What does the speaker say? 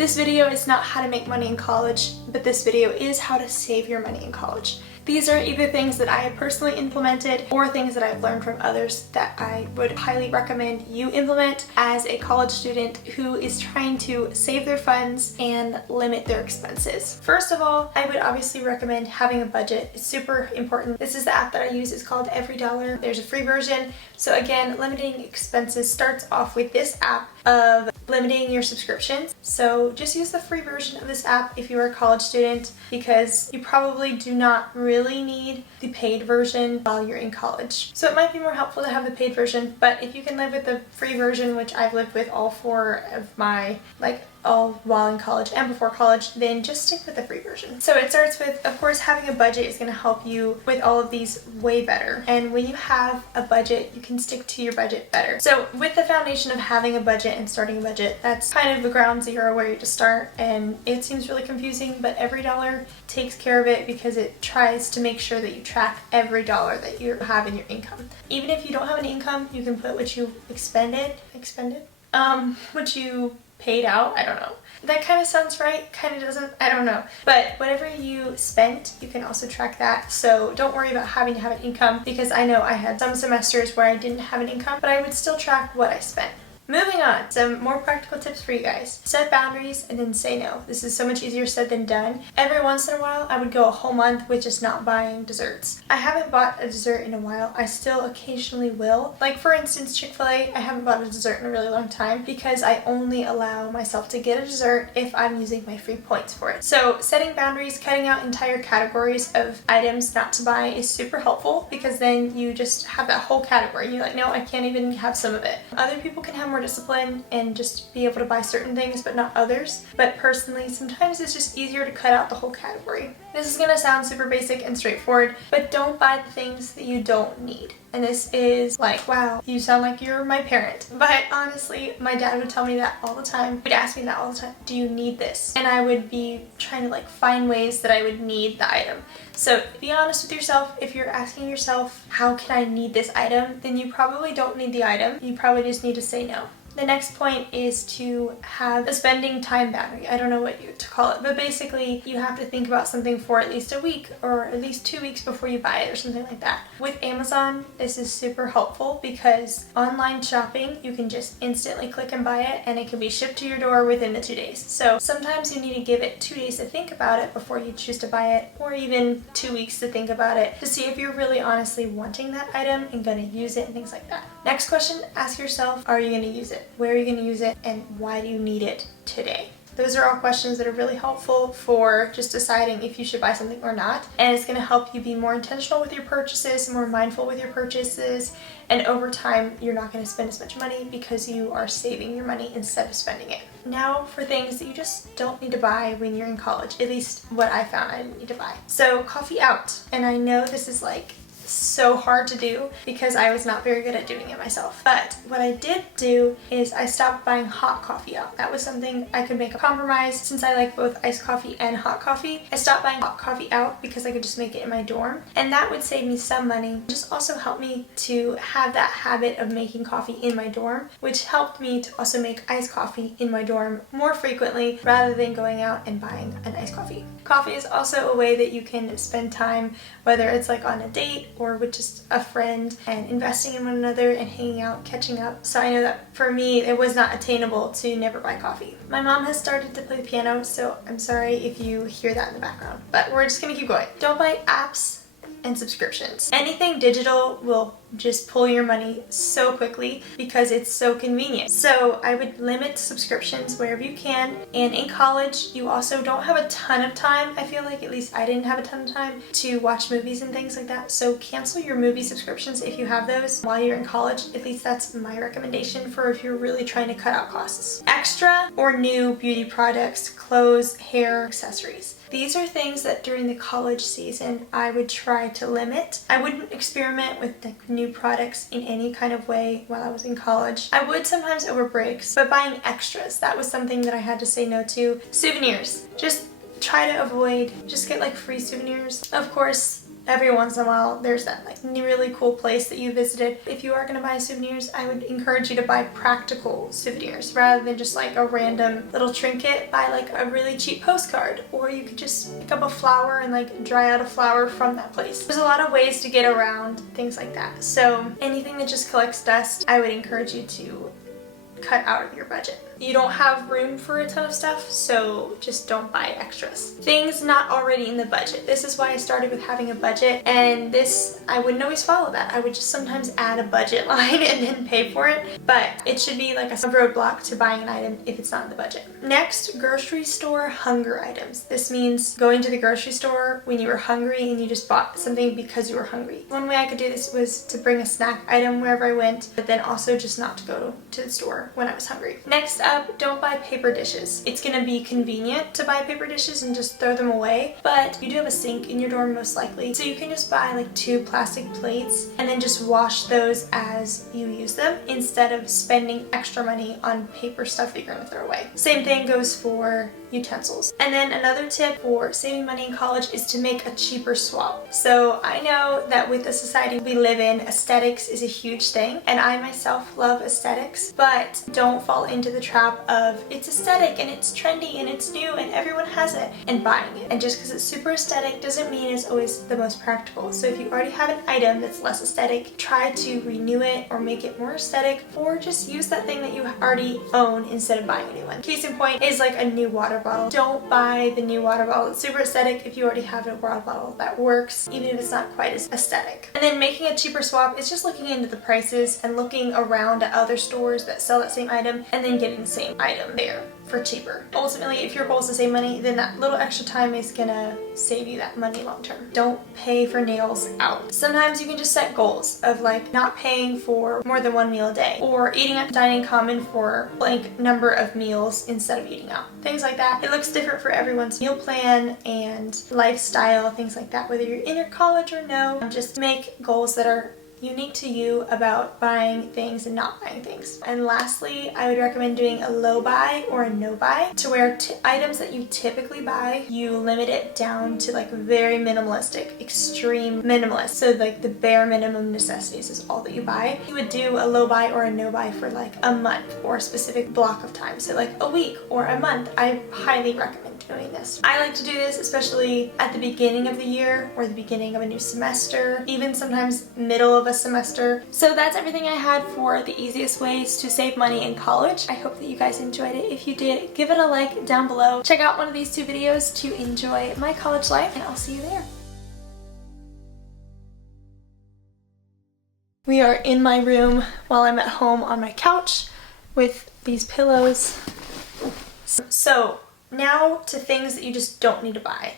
This video is not how to make money in college, but this video is how to save your money in college. These are either things that I have personally implemented or things that I've learned from others that I would highly recommend you implement as a college student who is trying to save their funds and limit their expenses. First of all, I would obviously recommend having a budget. It's super important. This is the app that I use. It's called Every Dollar. There's a free version. So again, limiting expenses starts off with this app of limiting your subscriptions. So just use the free version of this app if you're a college student, because you probably do not really need the paid version while you're in college. So it might be more helpful to have the paid version, but if you can live with the free version, which I've lived with all four of my, all while in college and before college, then just stick with the free version. So it starts with, of course, having a budget is going to help you with all of these way better. And when you have a budget, you can stick to your budget better. So with the foundation of having a budget and starting a budget, that's kind of the ground zero where you just start, and it seems really confusing, but Every Dollar takes care of it because it tries to make sure that you track every dollar that you have in your income. Even if you don't have an income, you can put what you what you paid out. I don't know. That kind of sounds right, kind of doesn't, I don't know. But whatever you spent, you can also track that. So don't worry about having to have an income, because I know I had some semesters where I didn't have an income, but I would still track what I spent. Moving on, some more practical tips for you guys. Set boundaries and then say no. This is so much easier said than done. Every once in a while, I would go a whole month with just not buying desserts. I haven't bought a dessert in a while. I still occasionally will. Like for instance, Chick-fil-A, I haven't bought a dessert in a really long time because I only allow myself to get a dessert if I'm using my free points for it. So setting boundaries, cutting out entire categories of items not to buy is super helpful, because then you just have that whole category and you're like, no, I can't even have some of it. Other people can have more discipline and just be able to buy certain things but not others. But personally, sometimes it's just easier to cut out the whole category. This is gonna sound super basic and straightforward, but don't buy the things that you don't need. And this is like, wow, you sound like you're my parent. But honestly, my dad would tell me that all the time. He'd ask me that all the time. Do you need this? And I would be trying to find ways that I would need the item. So be honest with yourself. If you're asking yourself, how can I need this item? Then you probably don't need the item. You probably just need to say no. The next point is to have a spending time boundary. I don't know what to call it, but basically you have to think about something for at least a week or at least 2 weeks before you buy it or something like that. With Amazon, this is super helpful because online shopping, you can just instantly click and buy it and it can be shipped to your door within the 2 days. So sometimes you need to give it 2 days to think about it before you choose to buy it, or even 2 weeks to think about it to see if you're really honestly wanting that item and going to use it and things like that. Next question, ask yourself, are you going to use it? Where are you going to use it, and why do you need it today? Those are all questions that are really helpful for just deciding if you should buy something or not. And it's going to help you be more intentional with your purchases, more mindful with your purchases, and over time you're not going to spend as much money because you are saving your money instead of spending it. Now for things that you just don't need to buy when you're in college, at least what I found I didn't need to buy. So coffee out. And I know this is so hard to do because I was not very good at doing it myself. But what I did do is I stopped buying hot coffee out. That was something I could make a compromise since I like both iced coffee and hot coffee. I stopped buying hot coffee out because I could just make it in my dorm, and that would save me some money. Just also helped me to have that habit of making coffee in my dorm, which helped me to also make iced coffee in my dorm more frequently rather than going out and buying an iced coffee. Coffee is also a way that you can spend time, whether it's on a date or with just a friend, and investing in one another and hanging out, catching up. So I know that for me, it was not attainable to never buy coffee. My mom has started to play the piano, so I'm sorry if you hear that in the background, but we're just gonna keep going. Don't buy apps and subscriptions. Anything digital will just pull your money so quickly because it's so convenient. So I would limit subscriptions wherever you can. And in college, you also don't have a ton of time. I feel like, at least I didn't have a ton of time to watch movies and things like that. So cancel your movie subscriptions if you have those while you're in college. At least that's my recommendation for if you're really trying to cut out costs. Extra or new beauty products, clothes, hair, accessories. These are things that during the college season I would try to limit. I wouldn't experiment with new products in any kind of way while I was in college. I would sometimes over breaks, but buying extras, that was something that I had to say no to. Souvenirs. Just try to avoid, just get free souvenirs. Of course, every once in a while there's that like really cool place that you visited. If you are going to buy souvenirs, I would encourage you to buy practical souvenirs rather than just like a random little trinket. Buy like a really cheap postcard, or you could just pick up a flower and like dry out a flower from that place. There's a lot of ways to get around things like that. So anything that just collects dust, I would encourage you to cut out of your budget. You don't have room for a ton of stuff, so just don't buy extras. Things not already in the budget. This is why I started with having a budget, and this, I wouldn't always follow that. I would just sometimes add a budget line and then pay for it, but it should be like a roadblock to buying an item if it's not in the budget. Next, grocery store hunger items. This means going to the grocery store when you were hungry and you just bought something because you were hungry. One way I could do this was to bring a snack item wherever I went, but then also just not to go to the store when I was hungry. Next up, don't buy paper dishes. It's gonna be convenient to buy paper dishes and just throw them away, but you do have a sink in your dorm most likely, so you can just buy like 2 plastic plates and then just wash those as you use them instead of spending extra money on paper stuff that you're gonna throw away. Same thing goes for utensils. And then another tip for saving money in college is to make a cheaper swap. So I know that with the society we live in, aesthetics is a huge thing, and I myself love aesthetics, but don't fall into the trap of it's aesthetic and it's trendy and it's new and everyone has it and buying it. And just because it's super aesthetic doesn't mean it's always the most practical. So if you already have an item that's less aesthetic, try to renew it or make it more aesthetic, or just use that thing that you already own instead of buying a new one. Case in point is like a new water bottle. Don't buy the new water bottle. It's super aesthetic if you already have a water bottle that works, even if it's not quite as aesthetic. And then making a cheaper swap is just looking into the prices and looking around at other stores that sell that same item and then getting the same item there for cheaper. Ultimately, if your goal is to save money, then that little extra time is gonna save you that money long term. Don't pay for nails out. Sometimes you can just set goals of like not paying for more than 1 meal a day, or eating at dining common for blank number of meals instead of eating out. Things like that. It looks different for everyone's meal plan and lifestyle, things like that, whether you're in your college or no. Just make goals that are unique to you about buying things and not buying things. And lastly, I would recommend doing a low buy or a no buy, to where items that you typically buy, you limit it down to like very minimalistic, extreme minimalist. So like the bare minimum necessities is all that you buy. You would do a low buy or a no buy for like a month or a specific block of time. So like a week or a month. I highly recommend doing this. I like to do this especially at the beginning of the year or the beginning of a new semester, even sometimes middle of a semester. So that's everything I had for the easiest ways to save money in college. I hope that you guys enjoyed it. If you did, give it a like down below. Check out one of these 2 videos to enjoy my college life, and I'll see you there. We are in my room while I'm at home on my couch with these pillows. So now to things that you just don't need to buy.